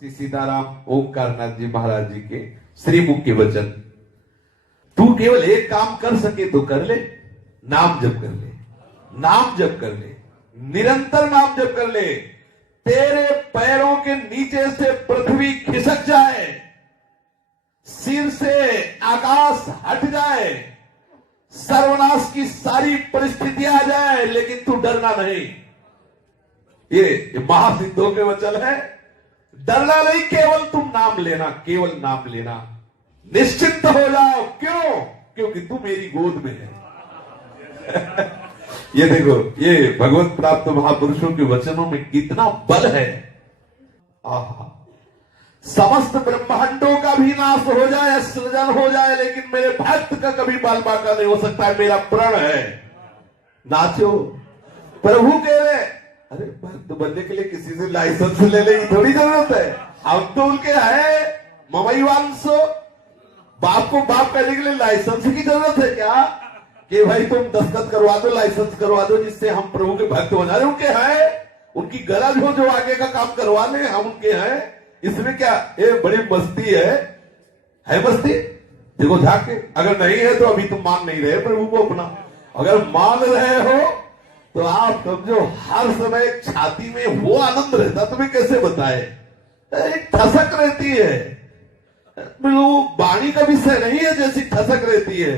श्री सीताराम ओंकारनाथ जी महाराज जी के श्रीमुख के वचन। तू केवल एक काम कर सके तो कर ले, नाम जप कर ले, नाम जप कर ले, निरंतर नाम जप कर ले। तेरे पैरों के नीचे से पृथ्वी खिसक जाए, सिर से आकाश हट जाए, सर्वनाश की सारी परिस्थितियां आ जाए, लेकिन तू डरना नहीं। ये महासिद्धों के वचन है। डरना नहीं, केवल तुम नाम लेना, केवल नाम लेना, निश्चिंत हो जाओ। क्यों? क्योंकि तू मेरी गोद में है। ये देखो, ये भगवत प्राप्त महापुरुषों के वचनों में कितना बल है। आहा, समस्त ब्रह्मांडों का भी नाश हो जाए, सृजन हो जाए, लेकिन मेरे भक्त का कभी बाल बांका नहीं हो सकता है। मेरा प्रण है। नाचो। प्रभु कह रहे, अरे भक्त बनने के लिए किसी से लाइसेंस लेने की थोड़ी जरूरत है। हम तो उनके है ममई वांसो। बाप को बाप करने के लिए लाइसेंस की जरूरत है क्या? कि भाई तुम दस्तखत करवा दो, लाइसेंस करवा दो, जिससे हम प्रभु के भक्त बना रहे। उनके हैं, उनकी गरज हो जो आगे का काम करवा ले, हम उनके हैं। इसमें क्या ये बड़ी मस्ती है मस्ती? देखो झाके, अगर नहीं है तो अभी तुम मान नहीं रहे प्रभु को अपना। अगर मान रहे हो तो आप समझो हर समय छाती में वो आनंद रहता, तुम्हें कैसे बताए। एक ठसक रहती है, वो वाणी का विषय नहीं है, जैसी ठसक रहती है।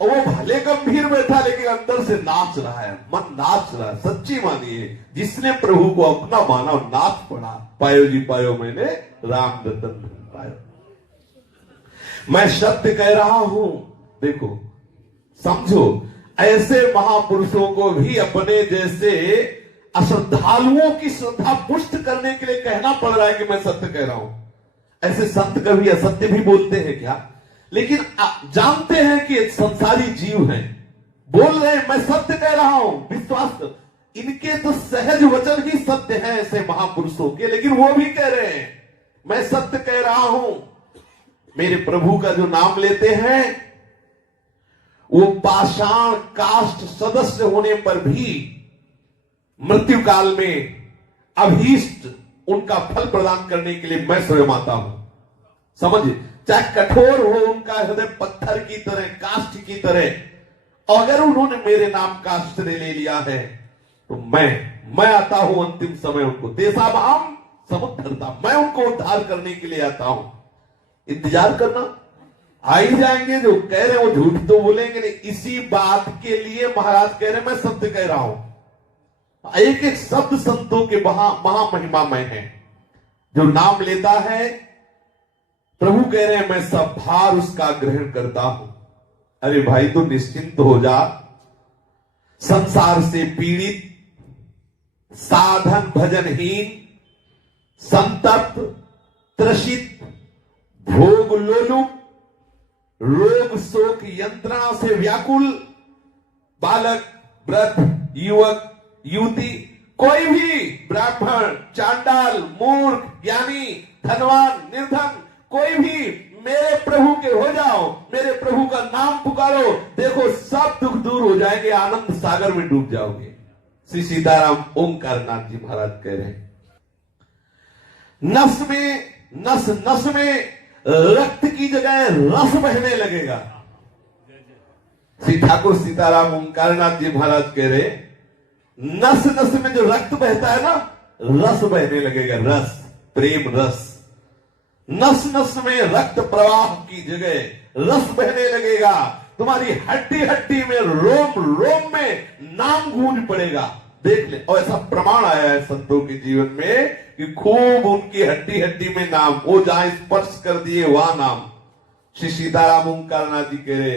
और वो भले गंभीर बैठा, लेकिन अंदर से नाच रहा है, मन नाच रहा है। सच्ची मानिए, जिसने प्रभु को अपना माना और नाच पड़ा। पायो जी पायो, मैंने राम रतन पायो। मैं सत्य कह रहा हूं। देखो, समझो, ऐसे महापुरुषों को भी अपने जैसे अश्रद्धालुओं की श्रद्धा पुष्ट करने के लिए कहना पड़ रहा है कि मैं सत्य कह रहा हूं। ऐसे संत कभी असत्य भी बोलते हैं क्या? लेकिन जानते हैं कि एक संसारी जीव हैं, बोल रहे हैं मैं सत्य कह रहा हूं, विश्वास कर। इनके तो सहज वचन ही सत्य है ऐसे महापुरुषों के, लेकिन वो भी कह रहे हैं मैं सत्य कह रहा हूं। मेरे प्रभु का जो नाम लेते हैं, वो पाषाण काष्ठ सदस्य होने पर भी मृत्यु काल में अभीष्ट उनका फल प्रदान करने के लिए मैं स्वयं आता हूं। समझिए, चाहे कठोर हो उनका हृदय, पत्थर की तरह, काष्ठ की तरह, अगर उन्होंने मेरे नाम का आश्रय ले लिया है तो मैं आता हूं अंतिम समय उनको देशाभाम समुद्धरता, मैं उनको उद्धार करने के लिए आता हूं। इंतजार करना, आ ही जाएंगे। जो कह रहे हैं वो झूठ तो बोलेंगे नहीं। इसी बात के लिए महाराज कह रहे हैं मैं सत्य कह रहा हूं। एक एक शब्द संतों के महामहिमामय है। जो नाम लेता है, प्रभु कह रहे हैं मैं सब भार उसका ग्रहण करता हूं। अरे भाई, तू निश्चिंत हो जा। संसार से पीड़ित, साधन भजनहीन, संतप्त, त्रसित, भोग लोलुप, रोग शोक यंत्रणा से व्याकुल बालक, वृद्ध, युवक, युवती, कोई भी ब्राह्मण, चांडाल, मूर्ख, ज्ञानी, धनवान, निर्धन, कोई भी मेरे प्रभु के हो जाओ, मेरे प्रभु का नाम पुकारो, देखो सब दुख दूर हो जाएंगे, आनंद सागर में डूब जाओगे। श्री सीताराम ओंकारनाथ जी महाराज कह रहे हैं। नस में रक्त की जगह रस बहने लगेगा। श्री ठाकुर सीताराम ओंकारनाथ जी महाराज कह रहे, नस नस में जो रक्त बहता है ना, रस बहने लगेगा, रस, प्रेम रस। नस नस में रक्त प्रवाह की जगह रस बहने लगेगा। तुम्हारी हड्डी हड्डी में, रोम रोम में नाम गूंज पड़ेगा। देख ले, और ऐसा प्रमाण आया है संतों के जीवन में कि खूब उनकी हड्डी हड्डी में नाम, वो जहां स्पर्श कर दिए वहां नाम। श्री सीताराम ओंकारनाथ जी कह रहे,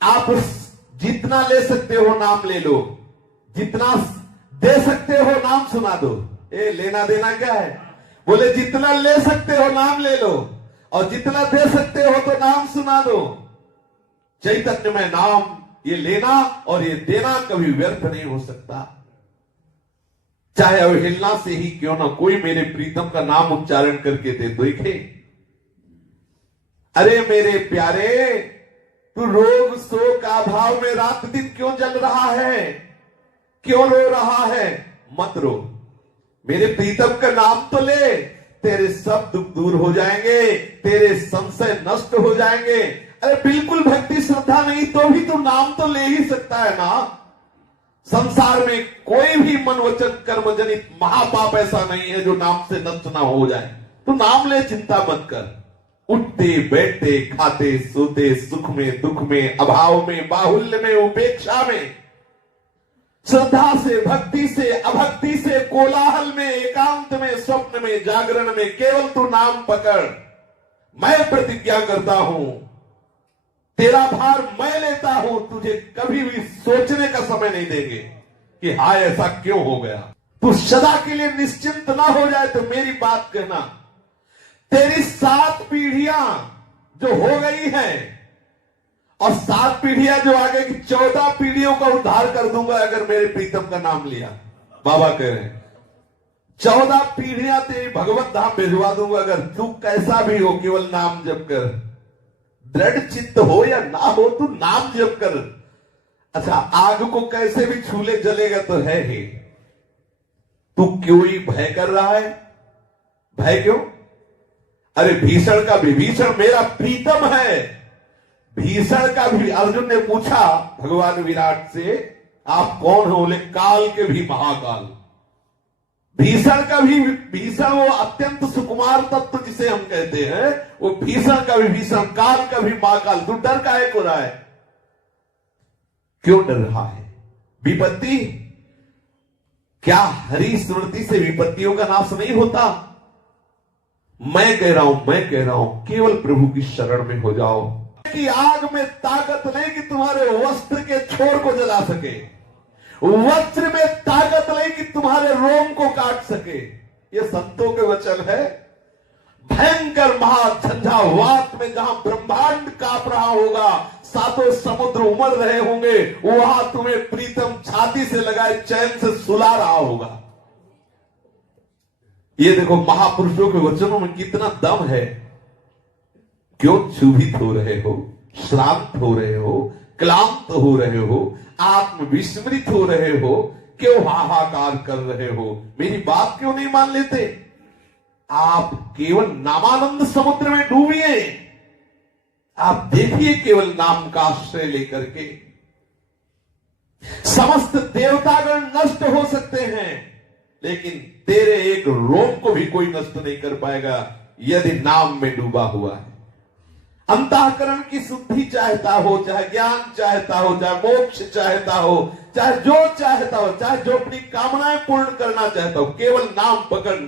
आप जितना ले सकते हो नाम ले लो, जितना दे सकते हो नाम सुना दो। ए, लेना देना क्या है? बोले जितना ले सकते हो नाम ले लो, और जितना दे सकते हो तो नाम सुना दो। चैतन्य में नाम, ये लेना और ये देना कभी व्यर्थ नहीं हो सकता। चाहे अवहेलना से ही क्यों ना कोई मेरे प्रीतम का नाम उच्चारण करके दे, देखे। अरे मेरे प्यारे, तू रोग शोक अभाव में रात दिन क्यों जल रहा है, क्यों रो रहा है? मत रो, मेरे प्रीतम का नाम तो ले। तेरे सब दुख दूर हो जाएंगे, तेरे संशय नष्ट हो जाएंगे। अरे बिल्कुल भक्ति श्रद्धा नहीं तो भी तो नाम तो ले ही सकता है ना। संसार में कोई भी मन वचन कर्म जनित महापाप ऐसा नहीं है जो नाम से नष्ट ना हो जाए। तो नाम ले, चिंता मत कर। उठते बैठते खाते सोते, सुख में दुख में, अभाव में बाहुल्य में, उपेक्षा में, श्रद्धा से भक्ति से अभक्ति से, कोलाहल में एकांत में, स्वप्न में जागरण में, केवल तू नाम पकड़। मैं प्रतिज्ञा करता हूं, तेरा भार मैं लेता हूं, तुझे कभी भी सोचने का समय नहीं देंगे कि हाय ऐसा क्यों हो गया। तू सदा के लिए निश्चिंत ना हो जाए तो मेरी बात कहना, तेरी 7 पीढ़ियां जो हो गई हैं और 7 पीढ़ियां जो आगे की 14 पीढ़ियों का उद्धार कर दूंगा अगर मेरे प्रीतम का नाम लिया। बाबा कह रहे हैं 14 पीढ़ियां तेरी भगवत धाम भिजवा दूंगा अगर तू कैसा भी हो, केवल नाम जप कर। दृढ़ चित्त हो या ना हो, तू नाम जप कर। अच्छा, आग को कैसे भी छूले जलेगा तो है ही। तू क्यों ही भय कर रहा है? भय क्यों? अरे भीषण का विभीषण मेरा प्रीतम है। भीषण का भी अर्जुन ने पूछा भगवान विराट से, आप कौन हो? बोले काल के भी महाकाल। भीषण का भी भीषण, वो अत्यंत सुकुमार तत्व जिसे हम कहते हैं, वो भीषण का भी भीषण, काल का भी महाकाल। तू डर काहे को रहा है? क्यों डर रहा है? विपत्ति क्या हरि स्मृति से विपत्तियों का नाश नहीं होता? मैं कह रहा हूं केवल प्रभु की शरण में हो जाओ। कि आग में ताकत नहीं कि तुम्हारे वस्त्र के छोर को जला सके, वस्त्र में ताकत नहीं कि तुम्हारे रोम को काट सके। ये संतों के वचन है। भयंकर महाझंझावात में जहां ब्रह्मांड कांप रहा होगा, 7 समुद्र उमड़ रहे होंगे, वहां तुम्हें प्रीतम छाती से लगाए चैन से सुला रहा होगा। ये देखो महापुरुषों के वचनों में कितना दम है। क्यों क्षुभित हो रहे हो, श्रांत हो रहे हो, क्लांत हो रहे हो, आत्मविस्मृत हो रहे हो, क्यों हाहाकार कर रहे हो? मेरी बात क्यों नहीं मान लेते? आप केवल नामानंद समुद्र में डूबिए। आप देखिए केवल नाम का आश्रय लेकर के समस्त देवतागण नष्ट हो सकते हैं, लेकिन तेरे एक रोम को भी कोई नष्ट नहीं कर पाएगा यदि नाम में डूबा हुआ है। अंतःकरण की शुद्धि चाहता हो, चाहे ज्ञान चाहता हो, चाहे मोक्ष चाहता हो, चाहे जो चाहता हो, चाहे जो अपनी कामनाएं पूर्ण करना चाहता हो, केवल नाम पकड़।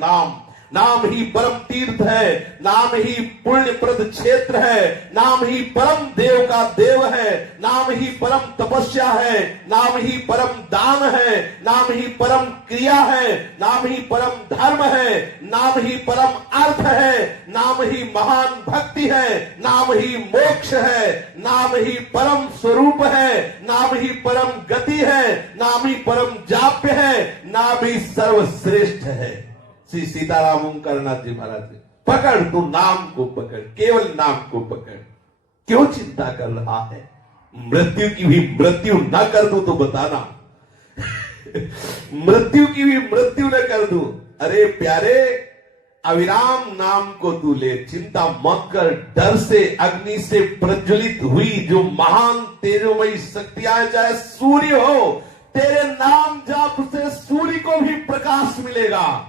नाम ही परम तीर्थ है, नाम ही पुण्यप्रद क्षेत्र है, नाम ही परम देव का देव है, नाम ही परम तपस्या है, नाम ही परम दान है, नाम ही परम क्रिया है, नाम ही परम धर्म है, नाम ही परम अर्थ है, नाम ही महान भक्ति है, नाम ही मोक्ष है, नाम ही परम स्वरूप है, नाम ही परम गति है, नाम ही परम जाप्य है, नाम ही सर्वश्रेष्ठ है। श्री सीताराम ओंकारनाथ जी महाराज जी, पकड़, तू नाम को पकड़, केवल नाम को पकड़। क्यों चिंता कर रहा है? मृत्यु की भी मृत्यु न कर दूं तो बताना। मृत्यु की भी मृत्यु न कर दूं। अरे प्यारे, अविराम नाम को तू ले, चिंता मत कर। डर से अग्नि से प्रज्वलित हुई जो महान तेजोमयी शक्तियां, चाहे सूर्य हो, तेरे नाम जाप से सूर्य को भी प्रकाश मिलेगा,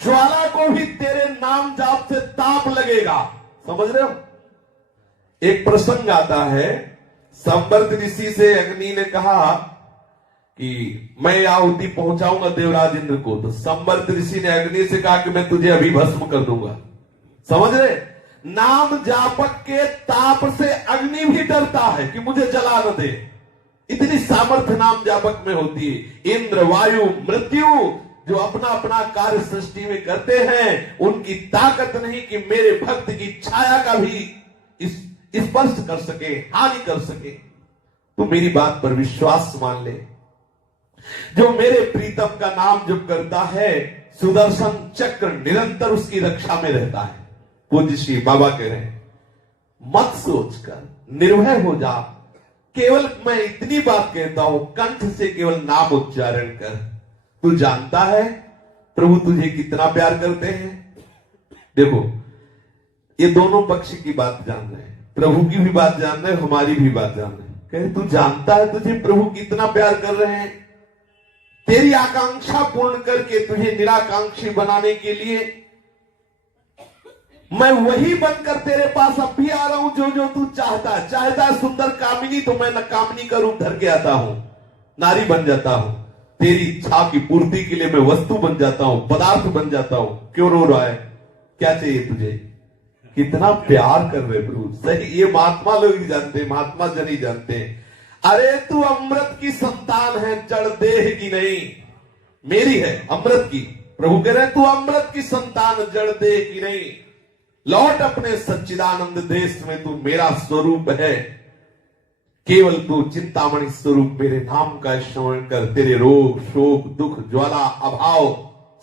ज्वाला को भी तेरे नाम जाप से ताप लगेगा। समझ रहे हो? एक प्रसंग आता है, संवर्त ऋषि से अग्नि ने कहा कि मैं आहुति पहुंचाऊंगा देवराज इंद्र को। तो संवर्त ऋषि ने अग्नि से कहा कि मैं तुझे अभी भस्म कर दूंगा। समझ रहे? नाम जापक के ताप से अग्नि भी डरता है कि मुझे जला न दे। इतनी सामर्थ्य नाम जापक में होती है। इंद्र, वायु, मृत्यु जो अपना अपना कार्य सृष्टि में करते हैं, उनकी ताकत नहीं कि मेरे भक्त की छाया का भी स्पर्श कर सके, हानि कर सके। तो मेरी बात पर विश्वास मान ले। जो मेरे प्रीतम का नाम जप करता है, सुदर्शन चक्र निरंतर उसकी रक्षा में रहता है। पूज्य श्री बाबा कह रहे हैं, मत सोचकर निर्भय हो जा। केवल मैं इतनी बात कहता हूं, कंठ से केवल नाम उच्चारण कर। तू जानता है प्रभु तुझे कितना प्यार करते हैं। देखो, ये दोनों पक्ष की बात जान रहे हैं, प्रभु की भी बात जान रहे हैं, हमारी भी बात जान रहे हैं। कहे तू जानता है तुझे प्रभु कितना प्यार कर रहे हैं, तेरी आकांक्षा पूर्ण करके तुझे निराकांक्षी बनाने के लिए मैं वही बनकर तेरे पास अब भी आ रहा हूं जो जो तू चाहता है सुंदर कामिनी, तो मैं न कामिनी का रूप धर के आता हूं, नारी बन जाता हूं, तेरी इच्छा की पूर्ति के लिए मैं वस्तु बन जाता हूं, पदार्थ बन जाता हूं। क्यों रो रहा है, क्या चाहिए तुझे? कितना प्यार कर रहे प्रभु। सही, ये महात्मा लोग ही जानते हैं, महात्मा जन ही जानते हैं। अरे तू अमृत की संतान है, जड़ देह की नहीं, मेरी है अमृत की। प्रभु कह रहे तू अमृत की संतान, जड़ देह की नहीं, लौट अपने सच्चिदानंद देश में, तू मेरा स्वरूप है। केवल तू चिंतामणि स्वरूप मेरे नाम का श्रवण कर, तेरे रोग शोक दुख ज्वाला अभाव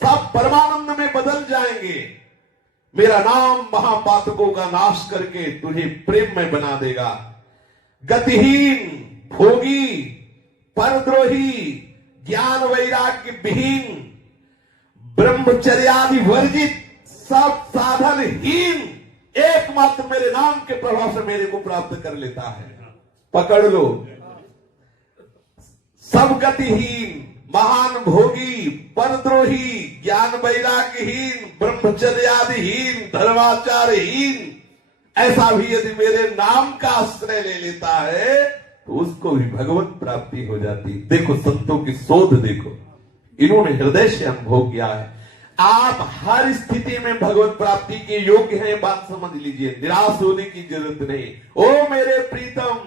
सब परमानंद में बदल जाएंगे। मेरा नाम महापातकों का नाश करके तुझे प्रेम में बना देगा। गतिहीन, भोगी, परद्रोही, ज्ञान वैराग्य विहीन, ब्रह्मचर्यादि वर्जित, सब साधनहीन एकमात्र मेरे नाम के प्रभाव से मेरे को प्राप्त कर लेता है। पकड़ लो। सब गतिहीन, महान भोगी, परद्रोही, ज्ञान वैराग्यहीन, ब्रह्मचर्यादिहीन, धर्माचारहीन, ऐसा भी यदि मेरे नाम का आश्रय ले लेता है तो उसको भी भगवत प्राप्ति हो जाती। देखो संतों की शोध देखो, इन्होंने हृदय से अनुभव किया है। आप हर स्थिति में भगवत प्राप्ति के योग्य हैं, बात समझ लीजिए, निराश होने की जरूरत नहीं। ओ मेरे प्रीतम,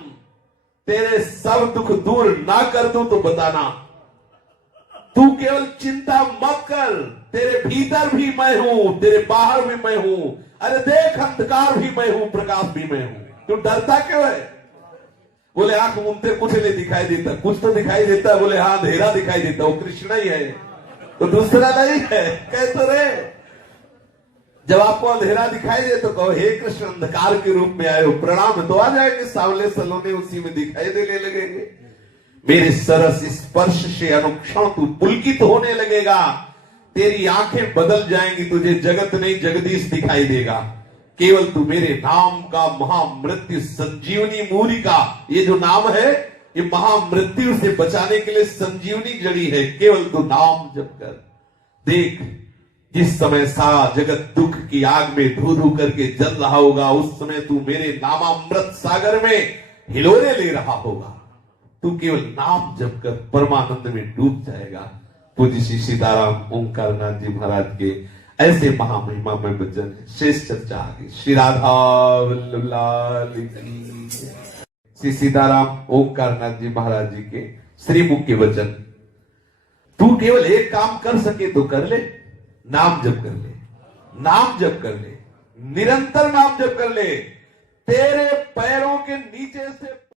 तेरे सब दुख दूर ना कर दूं तो बताना, तू केवल चिंता मत कर, तेरे भीतर भी मैं हूं, तेरे बाहर भी मैं हूं। अरे देख, अंधकार भी मैं हूं, प्रकाश भी मैं हूं, तू डरता क्यों है? बोले आंख मूंदते कुछ नहीं दिखाई देता, कुछ तो दिखाई देता है। बोले हाँ, अंधेरा दिखाई देता, वो कृष्ण ही है, तो दूसरा नहीं है। कह तो रे, जब आपको अंधेरा दिखाई दे तो कहो हे कृष्ण अंधकार के रूप में आए हो, प्रणाम, तो आ जाएंगे सावले सलोने उसी में दिखाई देने लगेंगे। मेरे सरस स्पर्श से अनुक्षण तू पुलकित होने लगेगा, तेरी आंखें बदल जाएंगी, तुझे जगत नहीं जगदीश दिखाई देगा। केवल तू मेरे नाम का महामृत्यु संजीवनी मूलिका, ये जो नाम है ये महामृत्यु से बचाने के लिए संजीवनी जड़ी है। केवल तू नाम जप कर देख, जिस समय सारा जगत दुख की आग में धू धू करके जल रहा होगा, उस समय तू मेरे नामामृत सागर में हिलोरे ले रहा होगा। तू केवल नाम जप कर परमानंद में डूब जाएगा। पूज्य श्री सीताराम ओंकारनाथ जी महाराज के ऐसे महामहिमा में वचन है। शेष चर्चा आगे। श्री राधा वल्लभ लाल की। श्री सीताराम ओंकारनाथ जी महाराज जी के श्रीमुख के वचन। तू केवल एक काम कर सके तो कर ले, नाम जप कर ले, नाम जप कर ले, निरंतर नाम जप कर ले। तेरे पैरों के नीचे से